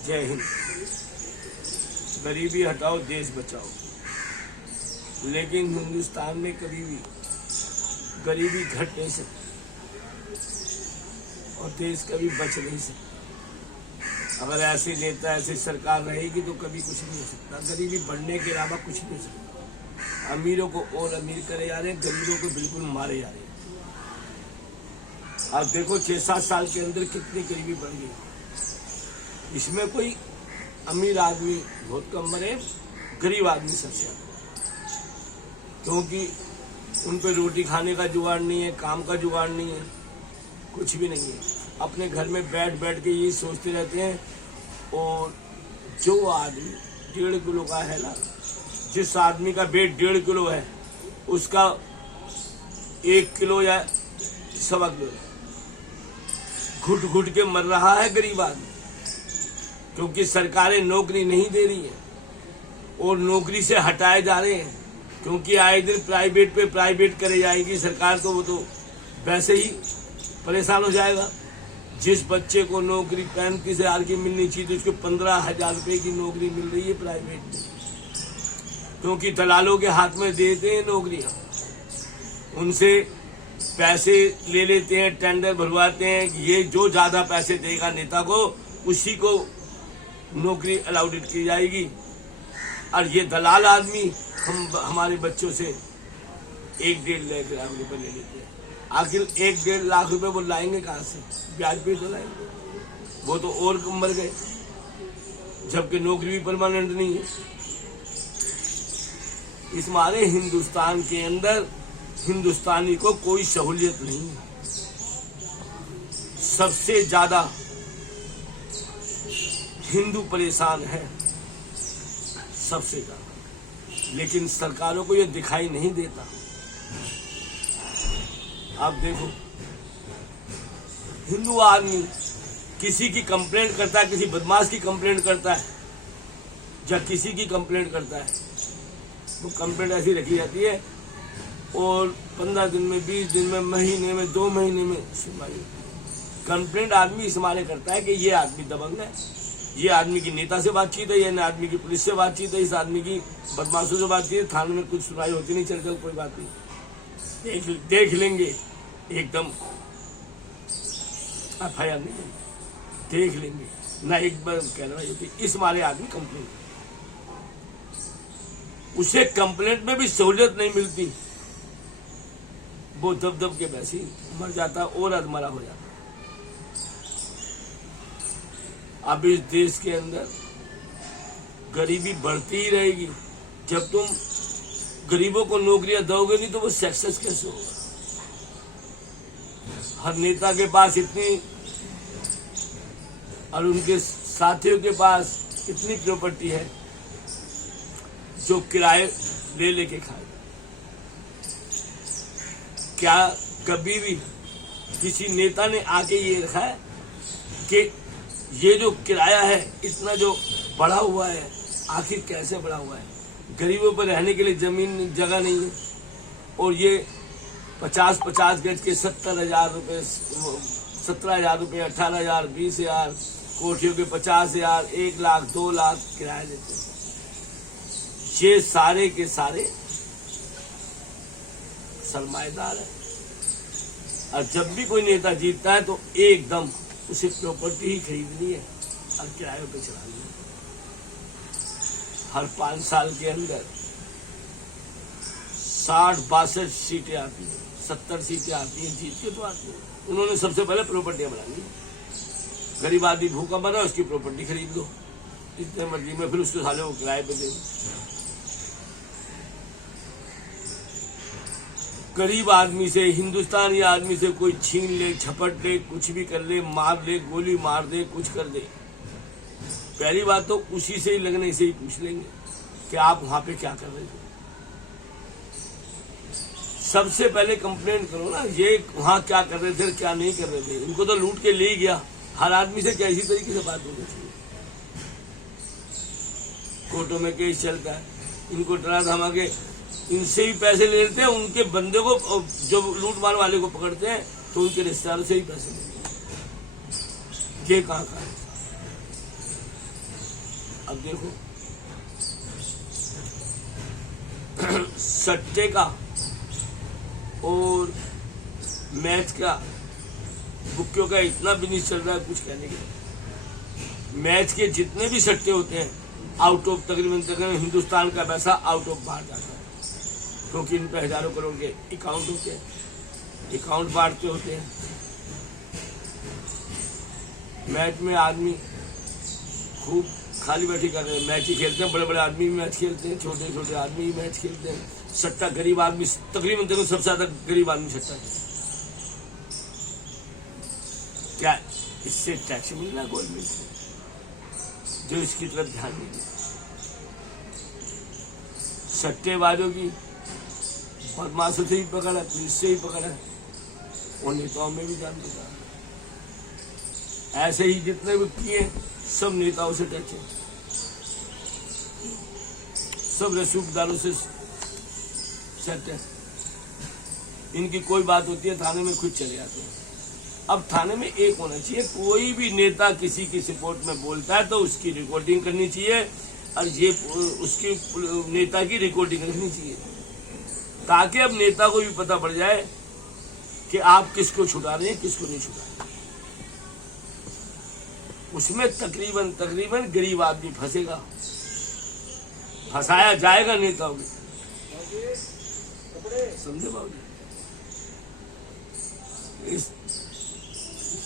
जय हिंद। गरीबी हटाओ, देश बचाओ। लेकिन हिंदुस्तान में कभी भी गरीबी घट नहीं सकती और देश कभी बच नहीं सकता। अगर ऐसे नेता, ऐसी सरकार रहेगी तो कभी कुछ नहीं हो सकता। गरीबी बढ़ने के अलावा कुछ नहीं हो सकता। अमीरों को और अमीर करे जा रहे हैं, गरीबों को बिल्कुल मारे जा रहे हैं। आप देखो 6-7 साल के अंदर कितनी गरीबी बढ़ गई। इसमें कोई अमीर आदमी बहुत कम मरे, गरीब आदमी सबसे ज्यादा, क्योंकि उन पर रोटी खाने का जुगाड़ नहीं है, काम का जुगाड़ नहीं है, कुछ भी नहीं है। अपने घर में बैठ बैठ के ये सोचते रहते हैं। और जो आदमी 1.5 किलो का है ना, जिस आदमी का वेट 1.5 किलो है, उसका 1 किलो या 1.25 किलो घुट घुट के मर रहा है गरीब आदमी, क्योंकि सरकारें नौकरी नहीं दे रही है और नौकरी से हटाए जा रहे हैं। क्योंकि आए दिन प्राइवेट पे प्राइवेट करे जाएगी सरकार, तो वो तो वैसे ही परेशान हो जाएगा। जिस बच्चे को नौकरी 35,000 की मिलनी चाहिए तो उसको 15,000 रुपये की नौकरी मिल रही है प्राइवेट में, क्योंकि दलालों के हाथ में देते हैं नौकरियां, उनसे पैसे ले लेते हैं, टेंडर भरवाते हैं। ये जो ज्यादा पैसे देगा नेता को, उसी को नौकरी अलाउडेड की जाएगी। और ये दलाल आदमी हमारे बच्चों से 1-1.5 लाख रुपए ले लेते हैं। आखिर 1-1.5 लाख रुपए वो लाएंगे कहाँ से? ब्याज पे तो लाएंगे। वो तो और मर गए, जबकि नौकरी भी परमानेंट नहीं है। इस हमारे हिंदुस्तान के अंदर हिंदुस्तानी को कोई सहूलियत नहीं है। सबसे ज्यादा हिंदू परेशान है, सबसे ज्यादा। लेकिन सरकारों को ये दिखाई नहीं देता। आप देखो, हिंदू आदमी किसी की कंप्लेंट करता है, किसी बदमाश की कंप्लेंट करता है या किसी की कंप्लेंट करता है, तो कंप्लेंट ऐसी रखी जाती है और 15 दिन में, 20 दिन में, महीने में, 2 महीने में सुनवाई। कंप्लेंट आदमी इस माने करता है कि ये आदमी दबंग है, ये आदमी की नेता से बातचीत है, ये आदमी की पुलिस से बातचीत है, इस आदमी की बदमाशों से बातचीत है। थाने में कुछ सुनवाई होती नहीं, चल कोई बात नहीं, देख लेंगे, एकदम FIR नहीं करेंगे, देख लेंगे ना, एक बार कार्रवाई होती। इस मारे आदमी कंप्लेंट, उसे कंप्लेंट में भी सहूलियत नहीं मिलती, वो दब के वैसे ही मर जाता और अधमरा हो जाता। अब इस देश के अंदर गरीबी बढ़ती ही रहेगी। जब तुम गरीबों को नौकरियां दोगे नहीं तो वो सक्सेस कैसे होगा? हर नेता के पास इतनी और उनके साथियों के पास इतनी प्रॉपर्टी है जो किराए ले लेके खाएगा। क्या कभी भी किसी नेता ने आके ये रखा है कि ये जो किराया है इतना जो बढ़ा हुआ है, आखिर कैसे बढ़ा हुआ है? गरीबों पर रहने के लिए जमीन जगह नहीं है और ये 50-50 गज के 70,000 रुपये, 17,000 रुपये, 18,000, 20,000, कोठियों के 50,000, 1 लाख, 2 लाख किराया देते हैं। ये सारे के सारे सरमाएदार है। और जब भी कोई नेता जीतता है तो एकदम उसे प्रॉपर्टी ही खरीदनी है और किराए पे चलानी है। हर 5 साल के अंदर 60-62 सीटें आती हैं, 70 सीटें आती हैं, जीत के तो आती हैं। उन्होंने सबसे पहले प्रॉपर्टियां बनानी। गरीब आदमी भूखा बना, उसकी प्रॉपर्टी खरीद लो जितने मर्जी में, फिर उसके साले वो किराए पे दे। गरीब आदमी से, हिंदुस्तानी आदमी से कोई छीन ले, झपट ले, कुछ भी कर ले, मार ले, गोली मार दे, कुछ कर दे, पहली बात तो उसी से ही लगने से ही पूछ लेंगे कि आप वहां पे क्या कर रहे थे। सबसे पहले कंप्लेंट करो ना, ये वहां क्या कर रहे थे, क्या नहीं कर रहे थे। इनको तो लूट के ले ही गया। हर आदमी से कैसी तरीके से बात होनी चाहिए। कोर्टों में केस चलता है, इनको डरा धमा के इनसे ही पैसे ले लेते हैं। उनके बंदे को, जो लूट मार वाले को पकड़ते हैं तो उनके रिश्तेदारों से ही पैसे लेते हैं। ये कहाँ का है? अब देखो सट्टे का और मैच का बुक्कियों का इतना बिजनेस चल रहा है कुछ कहने के। मैच के जितने भी सट्टे होते हैं आउट ऑफ तकरीबन हिंदुस्तान का पैसा आउट ऑफ बाहर जाता है, क्योंकि इन पे हजारों करोड़ के अकाउंट होते हैं, अकाउंट बांटते होते हैं। मैच में आदमी खूब खाली बैठी कर रहे हैं, मैच ही खेलते हैं, बड़े बड़े आदमी भी मैच खेलते हैं, छोटे छोटे आदमी भी मैच खेलते हैं। सट्टा गरीब आदमी तकरीबन सबसे ज्यादा गरीब आदमी सट्टा है। क्या इससे टैक्स मिल रहा है गवर्नमेंट को, जो इसकी तरफ ध्यान नहीं देता। सट्टेबाजों की बदमाशों से ही पकड़ है, पुलिस से ही पकड़ है, और नेताओं में भी जान देता है। ऐसे ही जितने भी किए सब नेताओं से टच है, सब रसूखदारों से सेट है। इनकी कोई बात होती है थाने में खुद चले जाते हैं। अब थाने में एक होना चाहिए, कोई भी नेता किसी की सपोर्ट में बोलता है तो उसकी रिकॉर्डिंग करनी चाहिए, और ये उसकी नेता की रिकॉर्डिंग रखनी चाहिए, ताकि अब नेता को भी पता पड़ जाए कि आप किसको छुड़ा रहे हैं, किसको नहीं छुड़ा रहे। उसमें तकरीबन गरीब आदमी फंसेगा, फंसाया जाएगा नेताओं को, समझे बाबू।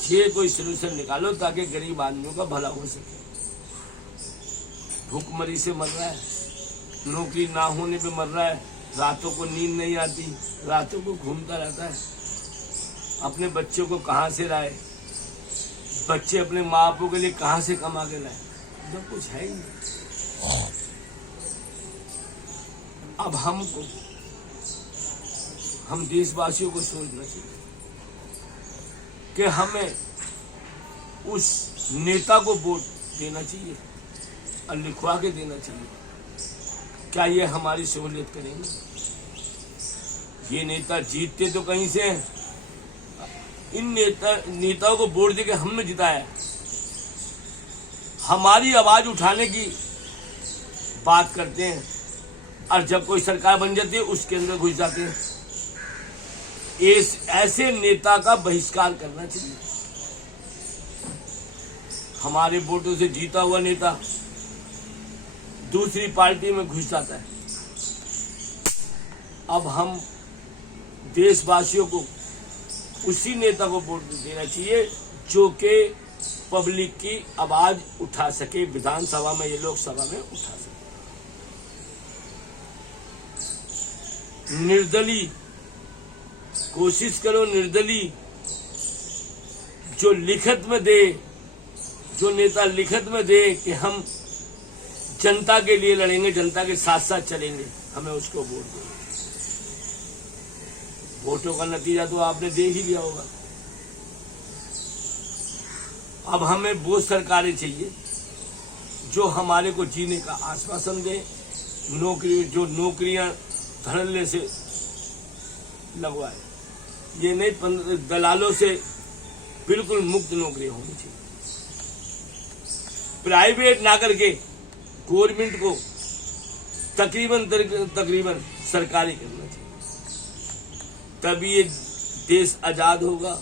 ये कोई सोल्यूशन निकालो ताकि गरीब आदमियों का भला हो सके। भूखमरी से मर रहा है, नौकरी ना होने पे मर रहा है, रातों को नींद नहीं आती, रातों को घूमता रहता है, अपने बच्चों को कहाँ से लाए, बच्चे अपने माँ बापों के लिए कहाँ से कमा के लाए, जब कुछ है ही नहीं। अब हम देशवासियों को सोचना चाहिए कि हमें उस नेता को वोट देना चाहिए और लिखवा के देना चाहिए। क्या ये हमारी सहूलियत करेंगे? ये नेता जीतते तो कहीं से हैं, इन नेताओं को वोट देके हमने जिताया, हमारी आवाज उठाने की बात करते हैं, और जब कोई सरकार बन जाती है उसके अंदर घुस जाते हैं। ऐसे नेता का बहिष्कार करना चाहिए। हमारे वोटों से जीता हुआ नेता दूसरी पार्टी में घुस जाता है। अब हम देशवासियों को उसी नेता को वोट देना चाहिए जो कि पब्लिक की आवाज उठा सके, विधानसभा में या लोकसभा में उठा सके। निर्दलीय कोशिश करो, निर्दलीय जो लिखित में दे, जो नेता लिखित में दे कि हम जनता के लिए लड़ेंगे, जनता के साथ साथ चलेंगे, हमें उसको वोट दो। वोटों का नतीजा तो आपने देख ही लिया होगा। अब हमें वो सरकारें चाहिए जो हमारे को जीने का आश्वासन दे, नौकरियां धड़ल्ले से लगवाए। ये नहीं दलालों से बिल्कुल मुक्त नौकरी होनी चाहिए। प्राइवेट ना करके गवर्नमेंट को तकरीबन सरकारी करना चाहिए, तभी ये देश आजाद होगा।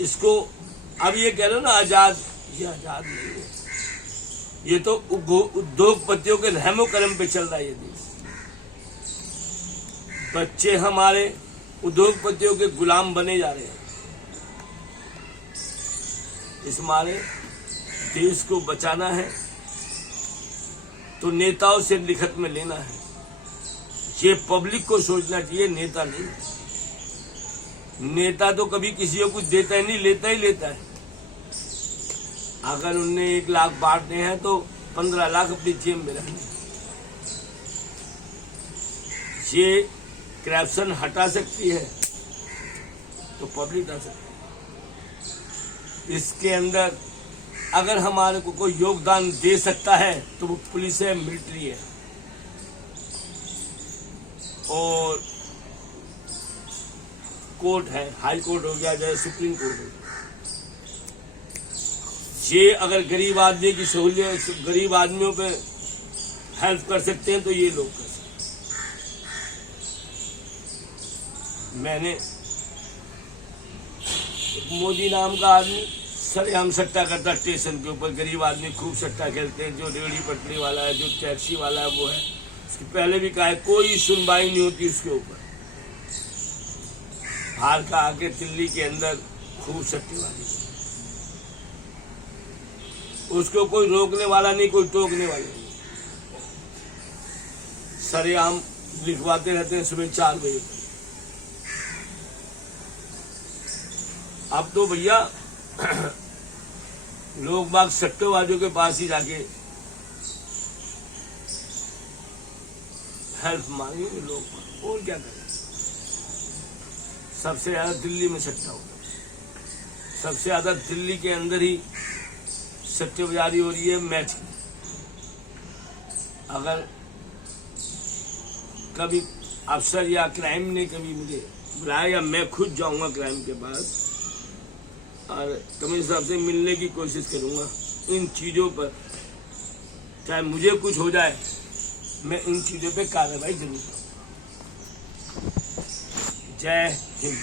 इसको अब ये कह रहे हो ना आजाद, ये आजाद नहीं है, ये तो उद्योगपतियों के रहमो करम पे चल रहा है ये देश। बच्चे हमारे उद्योगपतियों के गुलाम बने जा रहे हैं। इस मारे देश को बचाना है तो नेताओं से लिखत में लेना है। ये पब्लिक को सोचना चाहिए, नेता नहीं। नेता तो कभी किसी को कुछ देता ही नहीं, लेता ही लेता है। अगर उनने 1 लाख बांटने हैं तो 15 लाख अपनी जेब में रखने। ये करप्शन हटा सकती है तो पब्लिक आ सकती है। इसके अंदर अगर हमारे को कोई योगदान दे सकता है तो वो पुलिस है, मिलिट्री है, और कोर्ट है, हाई कोर्ट हो गया, जैसे सुप्रीम कोर्ट हो गया। ये अगर गरीब आदमी की सहूलियत, गरीब आदमियों पे हेल्प कर सकते हैं तो ये लोग कर सकते हैं। मैंने मोदी नाम का आदमी सरेआम सट्टा करता स्टेशन के ऊपर, गरीब आदमी खूब सट्टा खेलते हैं, जो रेहड़ी पटरी वाला है, जो टैक्सी वाला है वो है, उसकी पहले भी कहा है कोई सुनवाई नहीं होती उसके ऊपर। बाहर का आके दिल्ली के अंदर खूब सट्टेबाजी, उसको कोई रोकने वाला नहीं, कोई टोकने वाला नहीं, सरेआम लिखवाते रहते हैं सुबह 4 बजे। अब तो भैया लोग बाग सट्टेबाजों के पास ही जाके हेल्प मांगेंगे लोग, और क्या करें। सबसे ज्यादा दिल्ली में सट्टा होता है, सबसे ज्यादा दिल्ली के अंदर ही सट्टेबाजी हो रही है मैच की। अगर कभी अफसर या क्राइम ने कभी मुझे बुलाया या मैं खुद जाऊंगा क्राइम के पास और कमिश्नर साहब से मिलने की कोशिश करूंगा, इन चीजों पर चाहे मुझे कुछ हो जाए, मैं इन चीजों पे कार्रवाई जरूर करूंगा। जय हिंद।